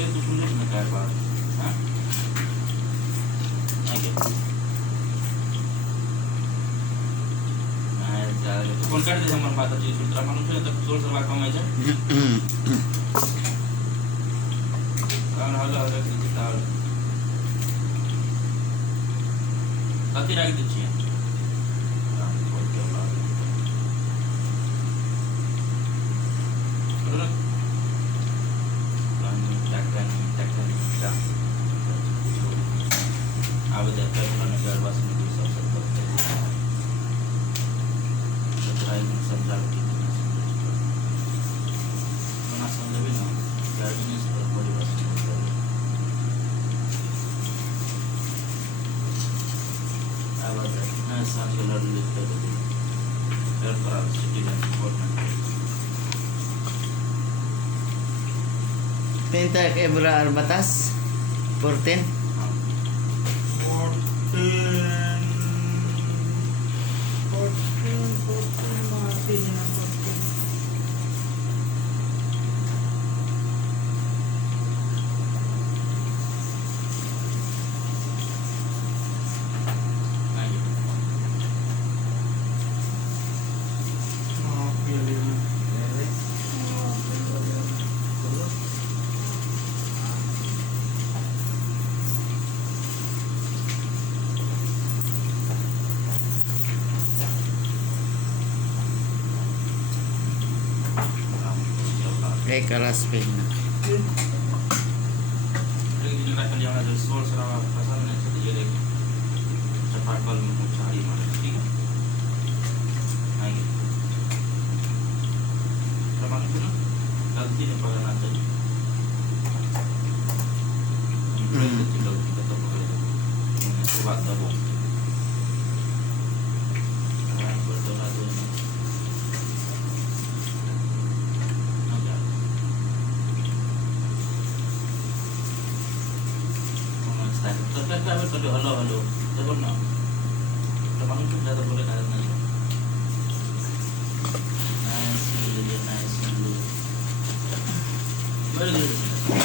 बोले तू सुन ना काय बात हां नाही कोण काढते मन पाताची सूत्र म्हणून तर सोल सर्व कमायचं कारण हल्ला किती ताळ कती राग तुझी Pinta ke berar batas 14 mati na 14. kayak kelas pin लेकिन मैं कल यहाँ जो सोल सरा पसंद नहीं चलती ये देख चपाट बल में कुछ सारी मारे ठीक है आएंगे प्रमाण को ना गलती नहीं पकड़ना चाहिए गलती का तो पकड़ेगा इसके बाद दबो तो हलो हलो तो बोल ना तो मालूम क्यों ज़्यादा बोले ना नहीं nice very good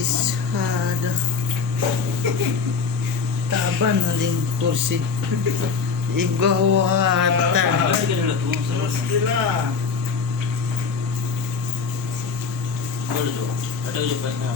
ishada taban ng kursi igawata बोल जो अटक जो पैसा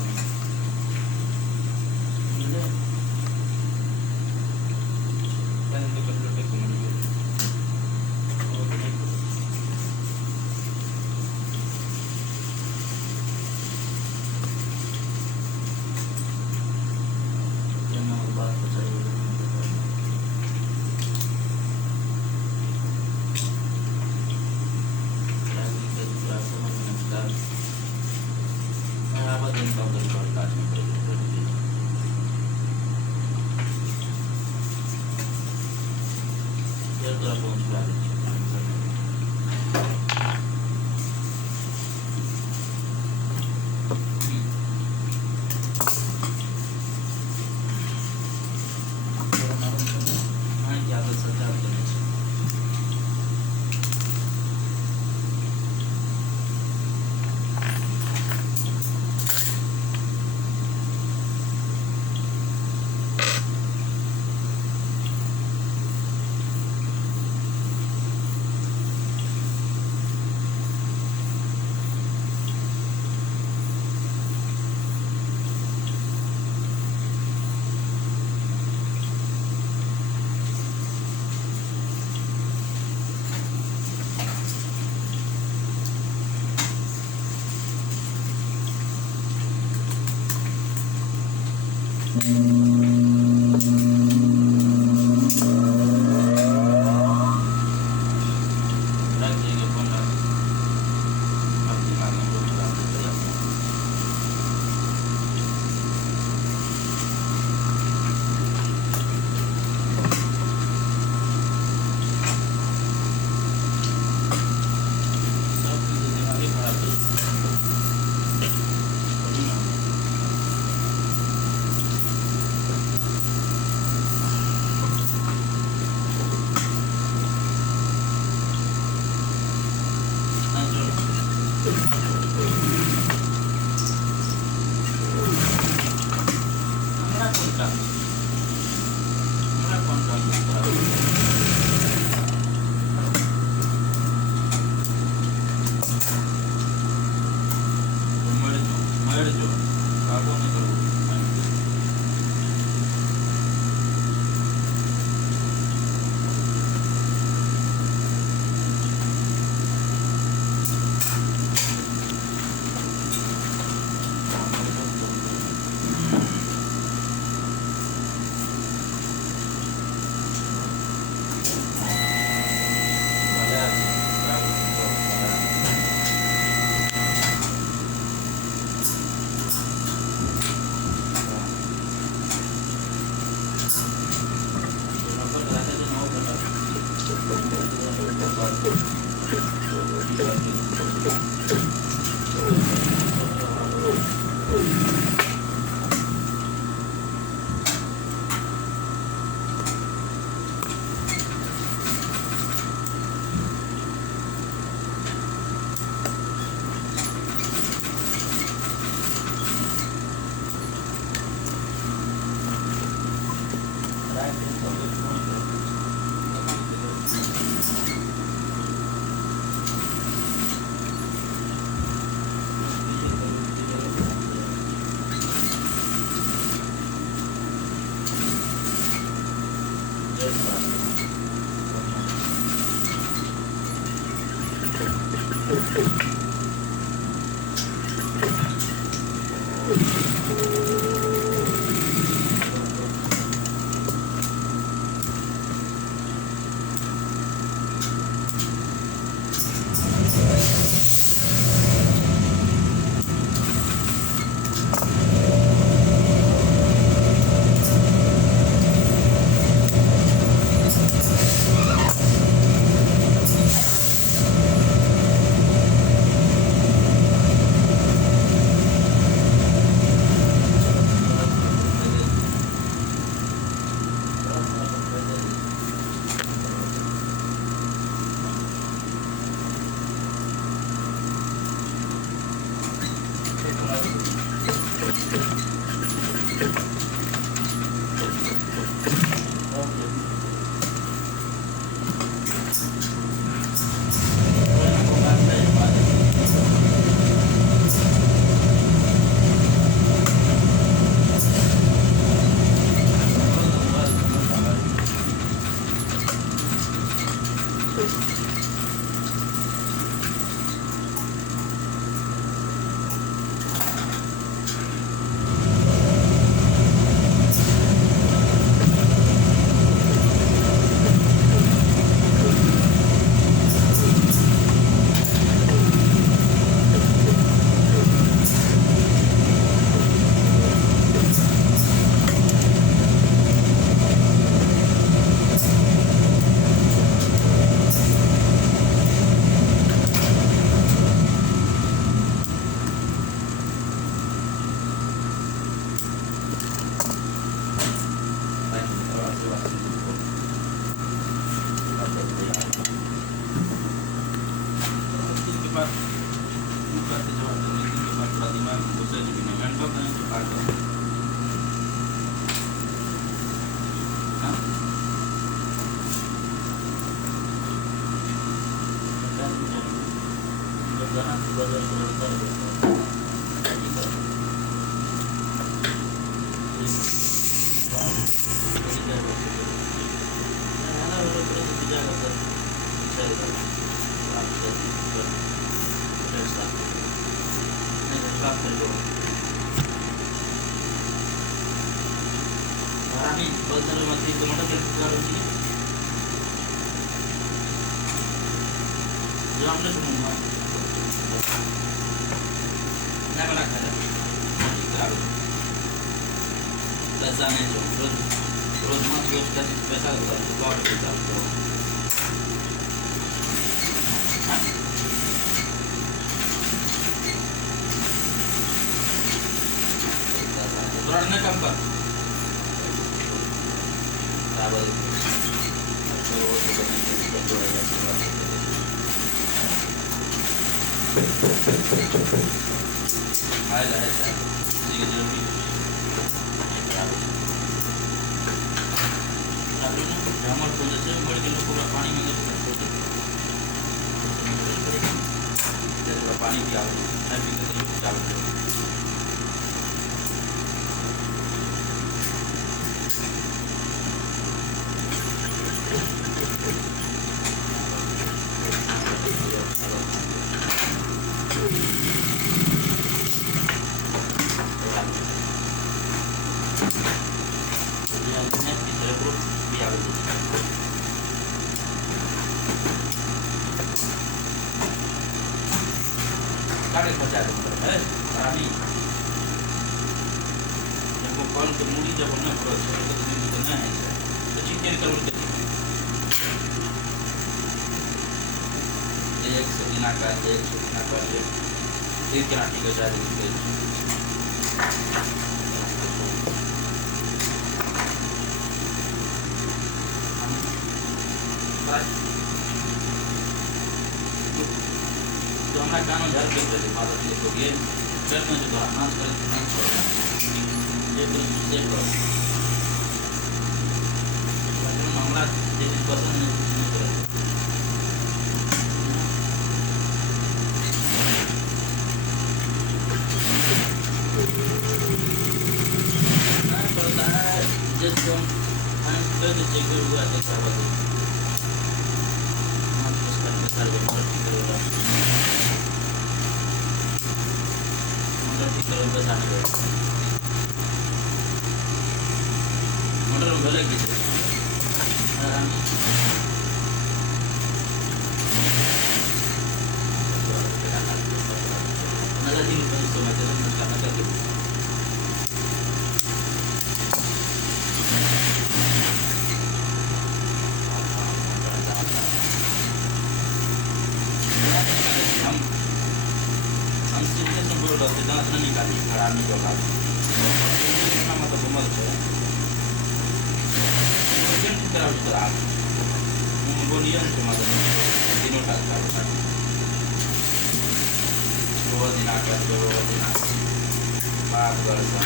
बात करता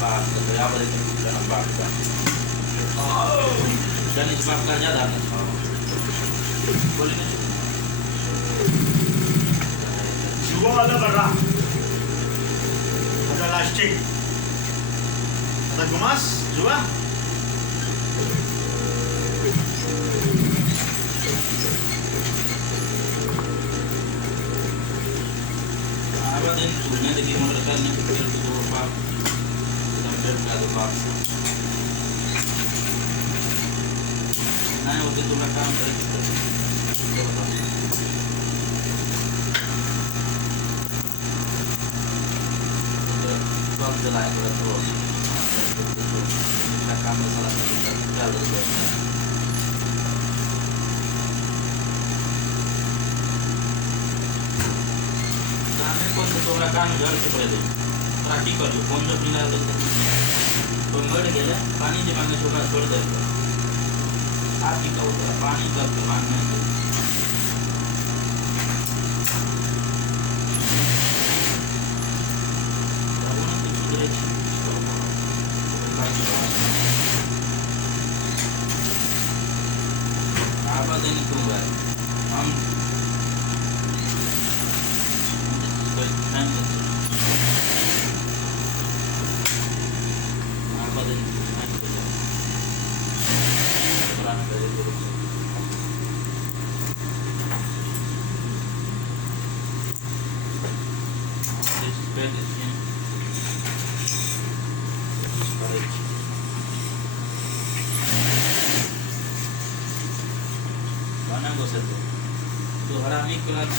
बात करते यहाँ पर एक बात का जनित बात का ज़्यादा ना था बोली ना जुआ वाला बड़ा ada lastik ada gemas jual apa dan turunnya dari mereka nih kecil itu apa sampai ada box nah waktu itu mereka dari kita waktu lain berapa kita kamu salah satu jalur তোমরা কান জলকে করে দেবে তোরা কি করবে বন্ধ পিলা तो मर गया पानी जब मांगे छोड़ा छोड़ दे आप ही कहो तो पानी कब मांगने से आबादी नहीं क्यों है हम तो हरामी क्लास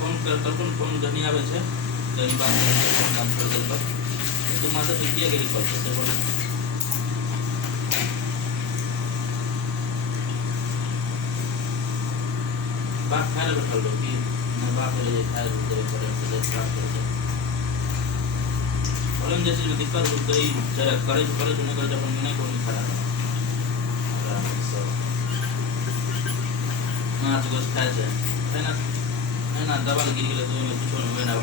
फोन कर फोन घनी आवे छे तेरी बात फोन काम कर दे पर तो माथे पे किया गेली पर से बोल बात खाले बैठल लो कि मैं बात ले खाए दे पर से क्लास कर दे और हम जैसे दिक्कत हो गई जरा करे नहीं करे जब नहीं कोई खड़ा था आज गोस खाए छे है ना दवा लगी गेले तो में कुछ नहीं ना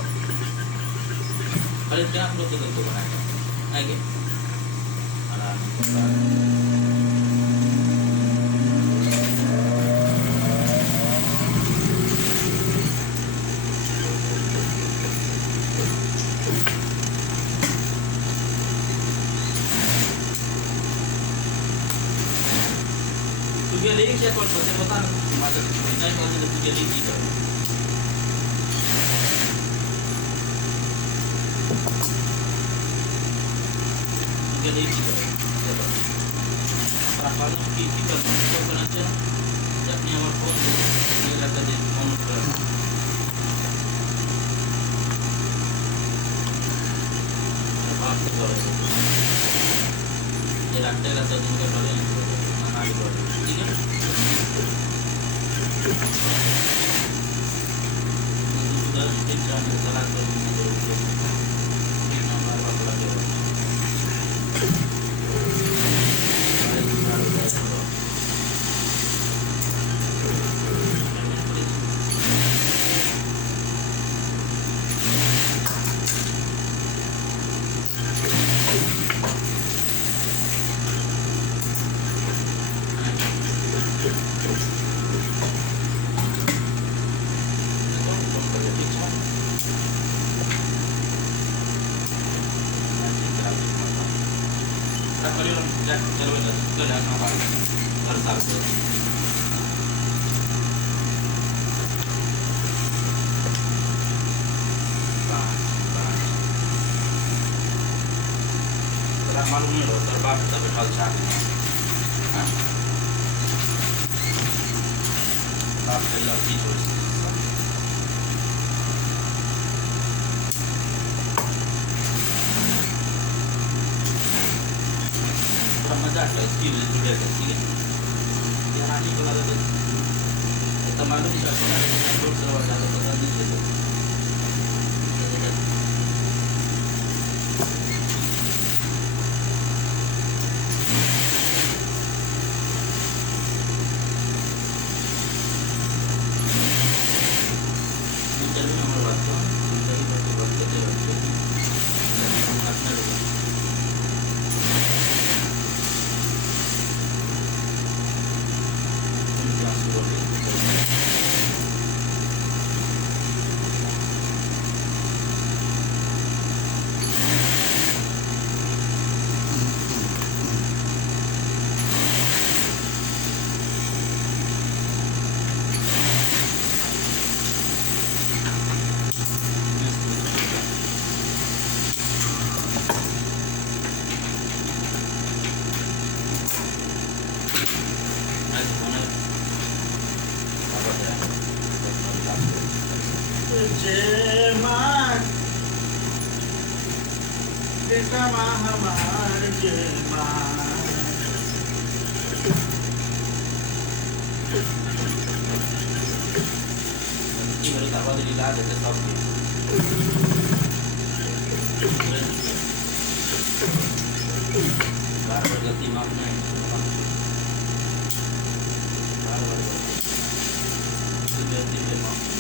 अरे क्या आप लोग तो बनाया आगे आराम तुझे ले क्या कौन सा बता ना माता नहीं कौन सा तुझे ले की कर तुझे ले की कर पर की कर तो करना चाहिए जब नहीं हमारा फोन ये लगा दे फोन कर बात कर ये लगता है तो दिन का पहले ठीक है दूसरा दिन जाने चला कर ना बार-बार बोला जाए मालूम नहीं होता बात तब फल चाह बात कर लड़की थोड़ी मजाक है इसकी वजह जुड़े ठीक है यार आने को लगा तो मालूम नहीं करता रोड से आवाज आता पता नहीं चलता Jeman Deka Mahamar Jeman Ini baru tak pada lila ada tetap ni. Baru berganti makna. Baru berganti. Sudah tidak makna.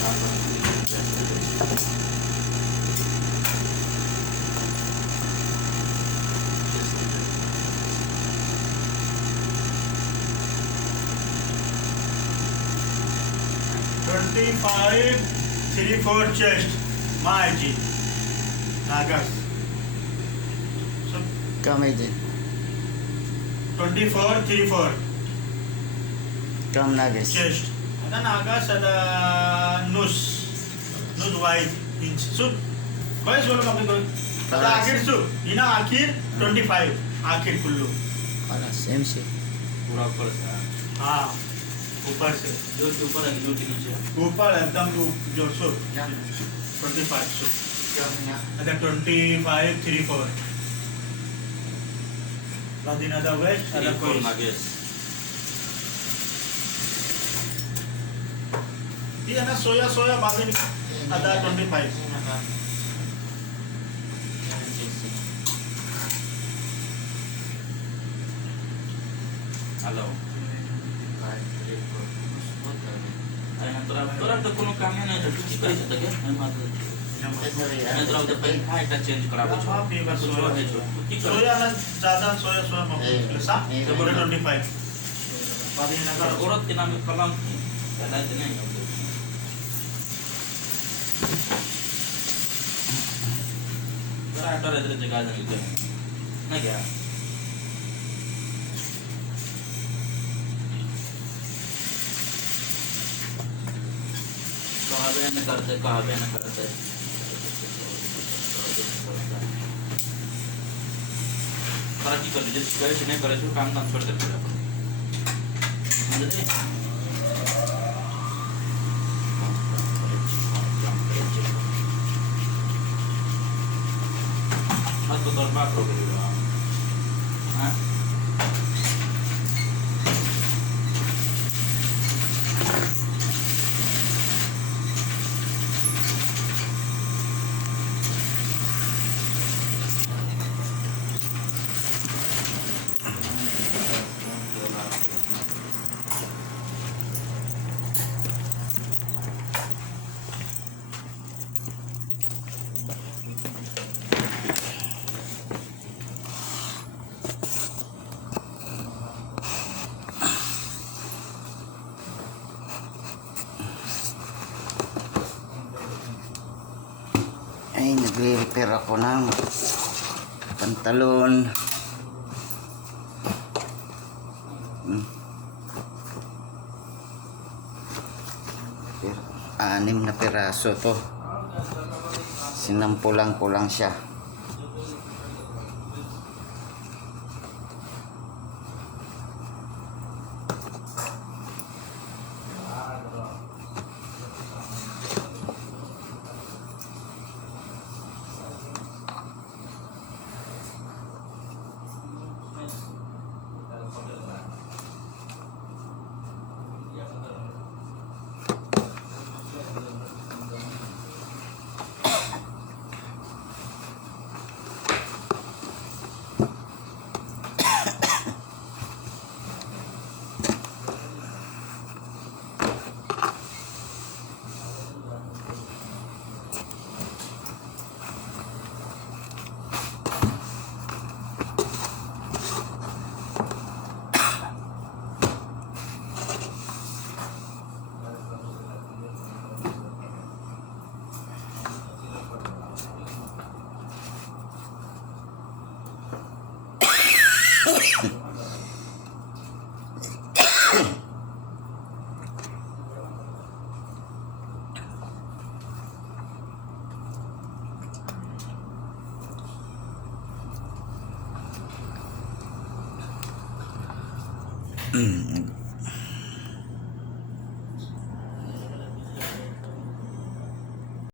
Baru berganti. 25, 3/4 chest, Maiji, Nagas. So Come again. 24, 3/4 Come Nagesh. chest. Ada Nagas, ada Nus wide inch. So, guys, बोलो कब तक? ada akhir so, ina akhir 25, akhir kullu. Alas, MC. पूरा ऊपर से हाँ, ऊपर से. जो ऊपर है जो नीचे ऊपर एकदम जो सो 25 so. Ada 25, 3/4. Latin ada west, ada Ada coast. Nagesh. Iya na soya बाद में ada 25. Halo. Ay nanti तो कोनो काम नहीं है कुछ कर सकते क्या मैं बात मैं तो अब पहले हाई का चेंज करा कुछ हाँ, भी बस कुछ सोया है जो ठीक है सोया ना ज़्यादा सोया मत सा Eh, 25. बाद में ना अगर औरत के नाम में कलम पहले तो नहीं है जरा हटा इधर जगह जाने दे ना क्या कहा बयान करते तरक्की कर लीजिए करे नहीं करे काम काम छोड़ देते तो बर्बाद हो गई हाँ Ay, nagre-repair ako ng pantalon. Anim na piraso to. Sinampulang ko lang siya.